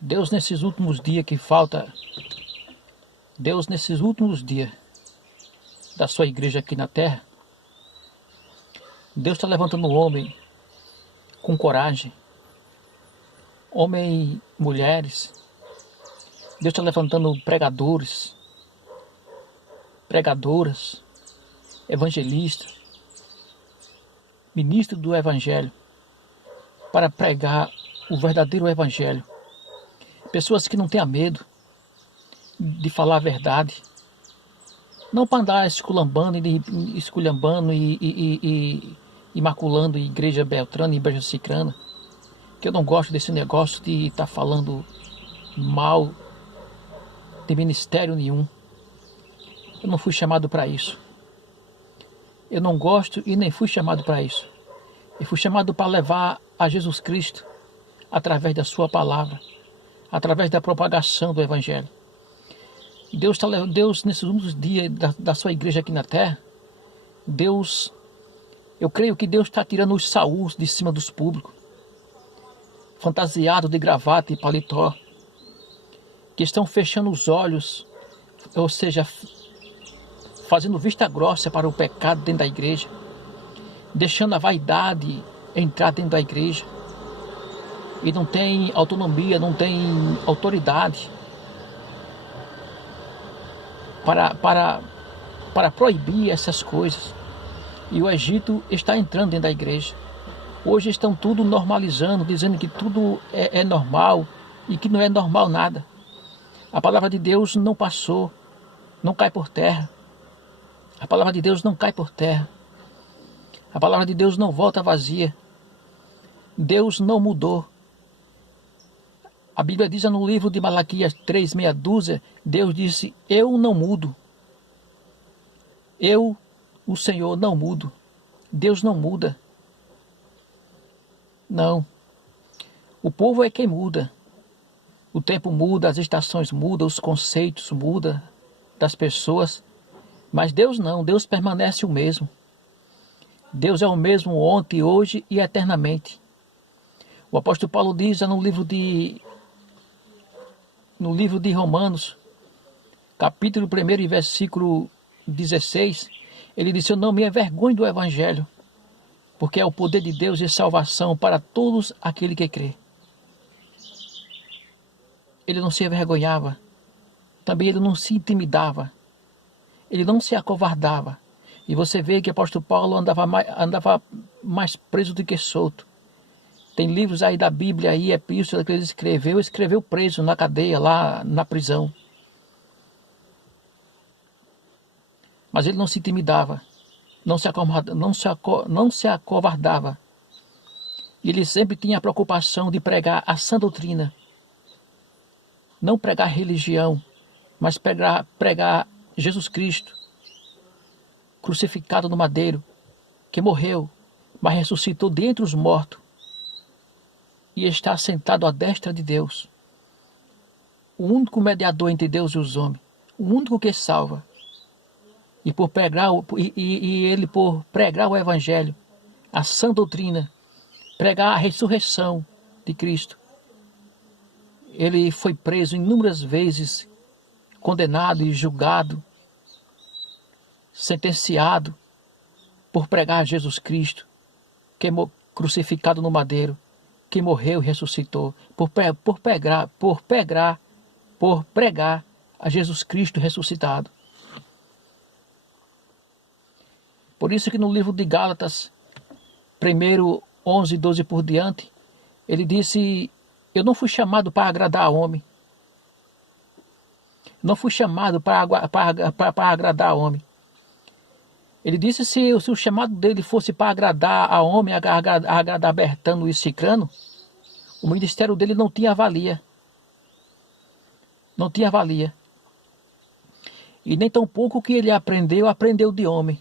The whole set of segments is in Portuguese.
Deus, nesses últimos dias que falta, Deus, nesses últimos dias da sua igreja aqui na terra, Deus está levantando um homem com coragem, homem e mulheres. Deus está levantando pregadores, pregadoras, evangelistas, ministros do evangelho, para pregar o verdadeiro evangelho. Pessoas que não tenham medo de falar a verdade, não para andar esculhambando e maculando igreja beltrana e igreja cicrana, que eu não gosto desse negócio de estar falando mal de ministério nenhum. Eu não fui chamado para isso. Eu não gosto e nem fui chamado para isso. Eu fui chamado para levar a Jesus Cristo através da sua palavra, através da propagação do evangelho. Deus nesses últimos dias da sua igreja aqui na terra, eu creio que Deus está tirando os Saúls de cima dos públicos, fantasiados de gravata e paletó, que estão fechando os olhos, ou seja, fazendo vista grossa para o pecado dentro da igreja, deixando a vaidade entrar dentro da igreja, e não tem autonomia, não tem autoridade para proibir essas coisas. E o Egito está entrando dentro da igreja. Hoje estão tudo normalizando, dizendo que tudo é normal e que não é normal nada. A palavra de Deus não passou, não cai por terra. A palavra de Deus não cai por terra. A palavra de Deus não volta vazia. Deus não mudou. A Bíblia diz no livro de Malaquias 3, meia dúzia, Deus disse, eu não mudo. Eu, o Senhor, não mudo. Deus não muda. Não. O povo é quem muda. O tempo muda, as estações mudam, os conceitos mudam das pessoas. Mas Deus não, Deus permanece o mesmo. Deus é o mesmo ontem, hoje e eternamente. O apóstolo Paulo diz no livro de Romanos, capítulo 1 e versículo 16, ele disse, eu não me envergonho do evangelho, porque é o poder de Deus e salvação para todos aqueles que crê. Ele não se envergonhava, também ele não se intimidava, ele não se acovardava. E você vê que o apóstolo Paulo andava mais preso do que solto. Tem livros aí da Bíblia, aí, epístola que ele escreveu preso na cadeia, lá na prisão. Mas ele não se intimidava, não se acovardava. Ele sempre tinha a preocupação de pregar a sã doutrina. Não pregar religião, mas pregar Jesus Cristo, crucificado no madeiro, que morreu, mas ressuscitou dentre os mortos e está sentado à destra de Deus. O único mediador entre Deus e os homens, o único que salva. E por pregar o evangelho, a sã doutrina, pregar a ressurreição de Cristo, ele foi preso inúmeras vezes, condenado e julgado, sentenciado por pregar Jesus Cristo, que crucificado no madeiro, que morreu e ressuscitou, por pregar a Jesus Cristo ressuscitado. Por isso que no livro de Gálatas, 1, 11, 12 por diante, ele disse, eu não fui chamado para agradar a homem. Não fui chamado para agradar a homem. Ele disse, se o chamado dele fosse para agradar a homem, agradar Bertano e Cicrano, o ministério dele não tinha valia. Não tinha valia. E nem tão pouco que ele aprendeu de homem.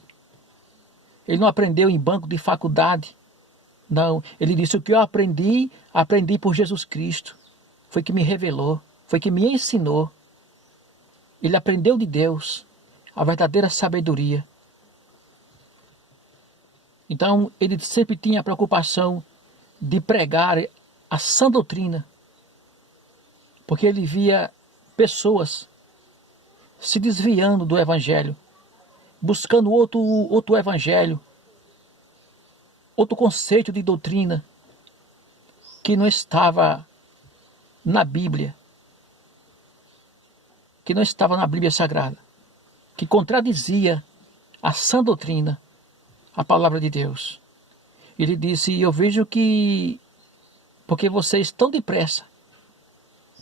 Ele não aprendeu em banco de faculdade. Não, ele disse, o que eu aprendi por Jesus Cristo. Foi que me revelou, foi que me ensinou. Ele aprendeu de Deus a verdadeira sabedoria. Então, ele sempre tinha a preocupação de pregar a sã doutrina. porque ele via pessoas se desviando do evangelho, buscando outro evangelho, outro conceito de doutrina que não estava na Bíblia, que não estava na Bíblia Sagrada, que contradizia a sã doutrina, a palavra de Deus. Ele disse: eu vejo que, porque vocês tão depressa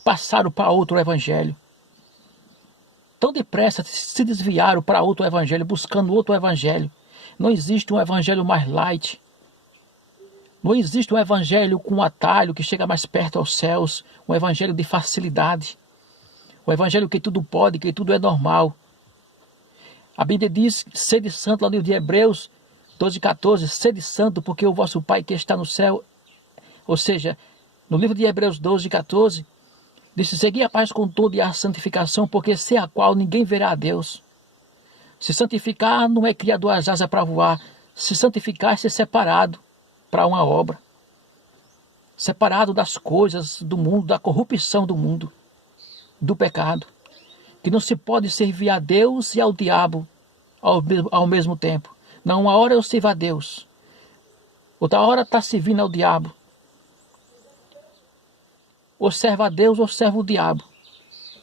passaram para outro evangelho, tão depressa se desviaram para outro evangelho, buscando outro evangelho. Não existe um evangelho mais light. Não existe um evangelho com um atalho que chega mais perto aos céus, um evangelho de facilidade, um evangelho que tudo pode, que tudo é normal. A Bíblia diz: sede santo, lá no livro de Hebreus 12:14, sede santo, porque o vosso Pai que está no céu. Ou seja, no livro de Hebreus 12:14, diz: segui a paz com todo e a santificação, porque sem a qual ninguém verá a Deus. Se santificar não é criar duas asas para voar. Se santificar é ser separado para uma obra, separado das coisas do mundo, da corrupção do mundo, do pecado, que não se pode servir a Deus e ao diabo ao mesmo tempo. Não, uma hora eu sirvo a Deus, outra hora está servindo ao diabo. Ou serve a Deus ou serve o diabo,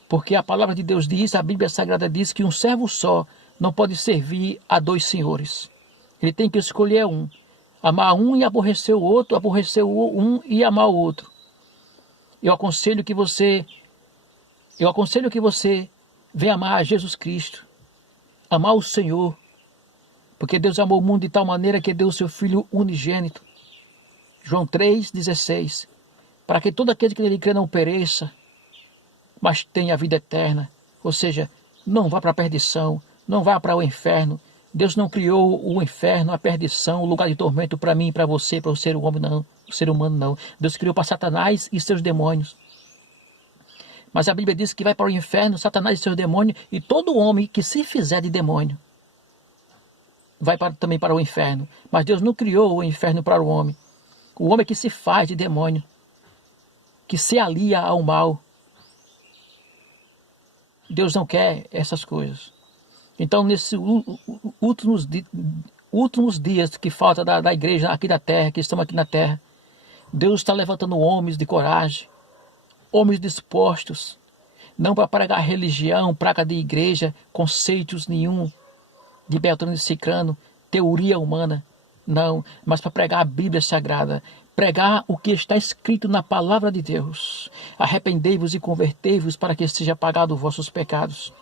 porque a palavra de Deus diz, a Bíblia Sagrada diz, que um servo só não pode servir a dois senhores. Ele tem que escolher um. Amar um e aborrecer o outro, aborrecer um e amar o outro. Eu aconselho que você venha amar a Jesus Cristo, amar o Senhor, porque Deus amou o mundo de tal maneira que deu o seu Filho unigênito. João 3,16, para que todo aquele que nele crê não pereça, mas tenha a vida eterna. Ou seja, não vá para a perdição, não vá para o inferno. Deus não criou o inferno, a perdição, o lugar de tormento para mim, para você, para o ser humano não. Deus criou para Satanás e seus demônios. Mas a Bíblia diz que vai para o inferno, Satanás e seus demônios, e todo homem que se fizer de demônio vai também para o inferno. Mas Deus não criou o inferno para o homem. O homem que se faz de demônio, que se alia ao mal. Deus não quer essas coisas. Então, nesses últimos dias que falta da igreja aqui da terra, que estamos aqui na terra, Deus está levantando homens de coragem, homens dispostos, não para pregar religião, praga de igreja, conceitos nenhum, de Beltrano e Cicrano, teoria humana, não, mas para pregar a Bíblia Sagrada, pregar o que está escrito na palavra de Deus. Arrependei-vos e convertei-vos para que seja apagado os vossos pecados.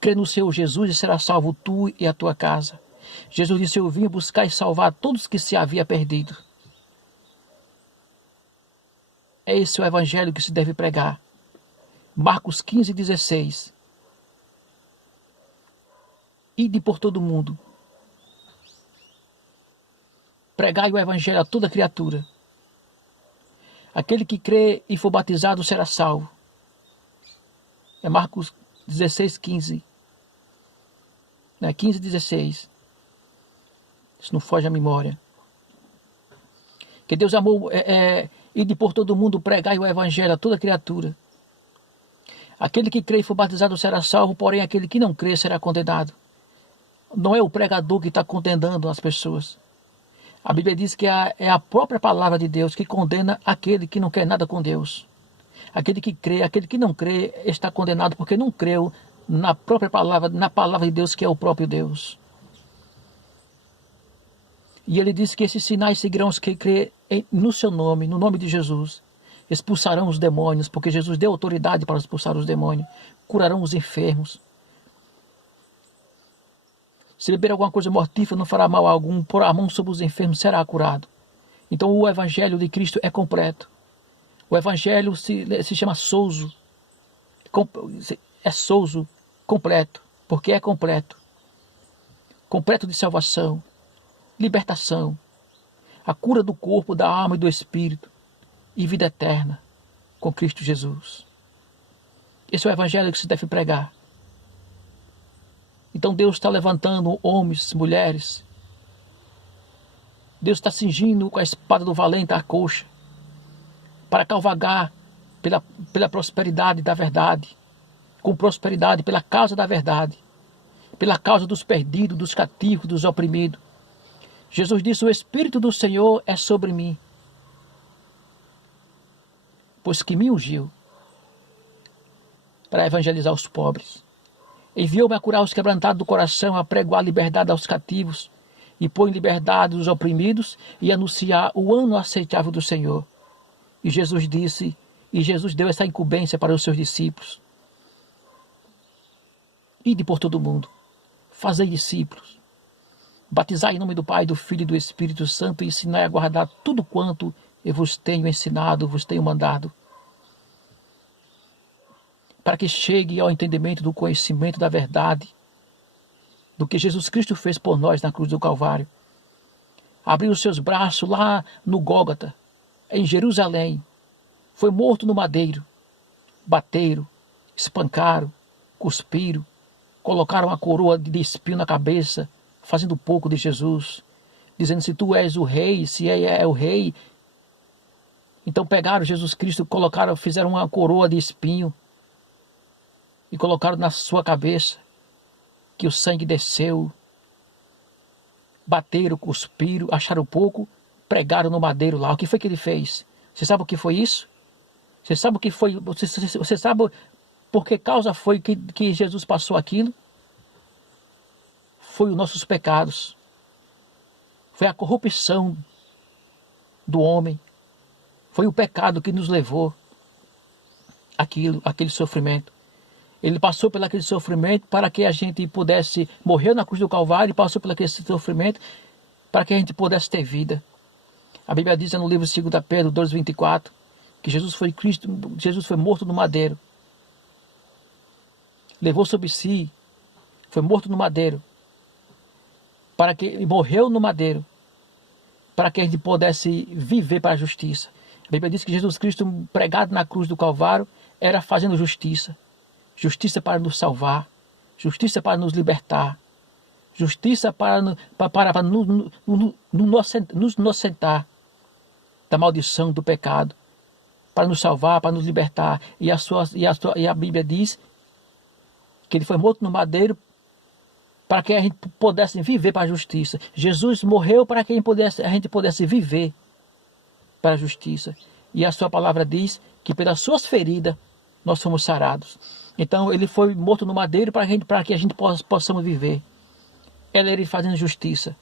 Crê no Senhor Jesus e será salvo tu e a tua casa. Jesus disse: eu vim buscar e salvar todos que se havia perdido. É esse o evangelho que se deve pregar. Marcos 15:16. Ide por todo o mundo. Pregai o evangelho a toda criatura. Aquele que crê e for batizado será salvo. É Marcos 16:15. 15:16. Isso não foge à memória. Que Deus amou, ide por todo mundo, pregai o evangelho a toda criatura. Aquele que crê e for batizado será salvo, porém aquele que não crê será condenado. Não é o pregador que está condenando as pessoas. A Bíblia diz que é a própria palavra de Deus que condena aquele que não quer nada com Deus. Aquele que crê, aquele que não crê está condenado porque não creu na própria palavra, na palavra de Deus, que é o próprio Deus. E ele diz que esses sinais seguirão os que crê no seu nome, no nome de Jesus. Expulsarão os demônios, porque Jesus deu autoridade para expulsar os demônios. Curarão os enfermos. Se beber alguma coisa mortífera, não fará mal algum. Pôr a mão sobre os enfermos, será curado. Então o evangelho de Cristo é completo. O evangelho se chama souzo. É souzo completo, porque é completo. Completo de salvação, libertação, a cura do corpo, da alma e do espírito, e vida eterna com Cristo Jesus. Esse é o evangelho que se deve pregar. Então Deus está levantando homens, mulheres. Deus está cingindo com a espada do valente a coxa, para cavalgar pela prosperidade da verdade, com prosperidade pela causa da verdade, pela causa dos perdidos, dos cativos, dos oprimidos. Jesus disse: o Espírito do Senhor é sobre mim, pois que me ungiu para evangelizar os pobres. Enviou-me a curar os quebrantados do coração, a pregoar a liberdade aos cativos, e pôr em liberdade os oprimidos, e anunciar o ano aceitável do Senhor. E Jesus deu essa incumbência para os seus discípulos: ide por todo o mundo, fazei discípulos, batizai em nome do Pai, do Filho e do Espírito Santo, e ensinai a guardar tudo quanto eu vos tenho ensinado, vos tenho mandado, para que chegue ao entendimento do conhecimento da verdade, do que Jesus Cristo fez por nós na cruz do Calvário. Abriu os seus braços lá no Gólgota, em Jerusalém, foi morto no madeiro, bateram, espancaram, cuspiram, colocaram a coroa de espinho na cabeça, fazendo pouco de Jesus, dizendo: se tu és o rei, se é o rei. Então pegaram Jesus Cristo, fizeram uma coroa de espinho e colocaram na sua cabeça, que o sangue desceu. Bateram, cuspiram, acharam pouco, pregaram no madeiro lá. O que foi que ele fez? Você sabe o que foi isso? Você sabe o que foi? Você sabe por que causa foi que Jesus passou aquilo? Foi os nossos pecados. Foi a corrupção do homem. Foi o pecado que nos levou aquele sofrimento. Ele passou por aquele sofrimento para que a gente pudesse morrer na cruz do Calvário, e passou por aquele sofrimento para que a gente pudesse ter vida. A Bíblia diz no livro de 2 Pedro 2,24, que Jesus foi morto no madeiro. Levou sobre si, foi morto no madeiro, e morreu no madeiro, para que a gente pudesse viver para a justiça. A Bíblia diz que Jesus Cristo, pregado na cruz do Calvário, era fazendo justiça. Justiça para nos salvar, justiça para nos libertar, justiça para nos inocentar da maldição do pecado, para nos salvar, para nos libertar. E a Bíblia diz que ele foi morto no madeiro para que a gente pudesse viver para a justiça. Jesus morreu para que a gente pudesse viver para a justiça. E a sua palavra diz que pelas suas feridas nós fomos sarados. Então ele foi morto no madeiro para que a gente possamos viver. Ele fazendo justiça,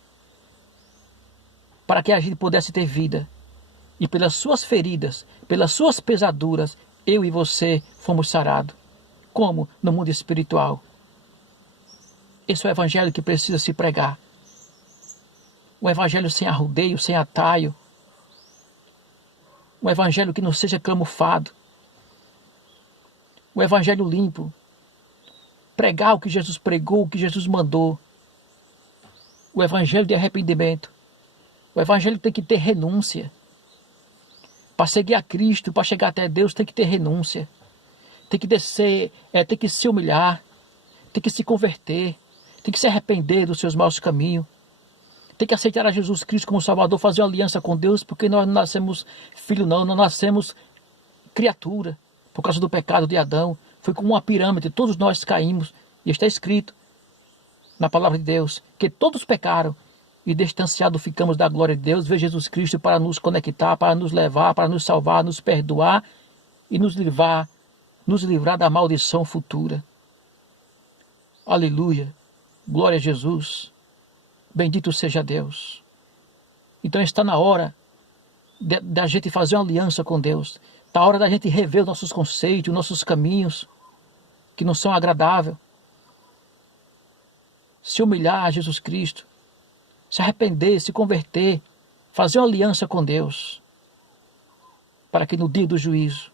para que a gente pudesse ter vida. E pelas suas feridas, pelas suas pesaduras, eu e você fomos sarados. Como? No mundo espiritual. Esse é o evangelho que precisa se pregar. Um evangelho sem arrudeio, sem atalho. Um evangelho que não seja camuflado. O evangelho limpo. Pregar o que Jesus pregou, o que Jesus mandou. O evangelho de arrependimento. O evangelho tem que ter renúncia. Para seguir a Cristo, para chegar até Deus, tem que ter renúncia. Tem que descer, tem que se humilhar. Tem que se converter. Tem que se arrepender dos seus maus caminhos. Tem que aceitar a Jesus Cristo como Salvador, fazer uma aliança com Deus, porque nós não nascemos filho não nascemos criatura. Por causa do pecado de Adão, foi como uma pirâmide, todos nós caímos, e está escrito na palavra de Deus, que todos pecaram, e distanciados ficamos da glória de Deus. Veio Jesus Cristo para nos conectar, para nos levar, para nos salvar, nos perdoar, e nos livrar da maldição futura. Aleluia, glória a Jesus, bendito seja Deus. Então está na hora da gente fazer uma aliança com Deus. Está a hora da gente rever os nossos conceitos, os nossos caminhos, que não são agradáveis. Se humilhar a Jesus Cristo, se arrepender, se converter, fazer uma aliança com Deus, para que no dia do juízo,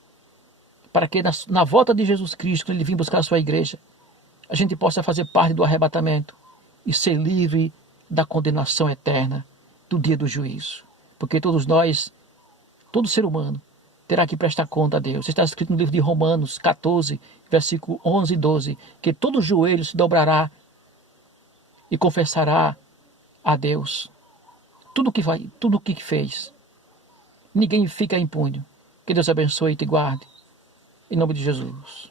para que na volta de Jesus Cristo, quando Ele vir buscar a sua igreja, a gente possa fazer parte do arrebatamento e ser livre da condenação eterna do dia do juízo. Porque todos nós, todo ser humano, terá que prestar conta a Deus. Está escrito no livro de Romanos 14, versículo 11 e 12, que todo joelho se dobrará e confessará a Deus tudo o que fez. Ninguém fica impune. Que Deus abençoe e te guarde. em nome de Jesus.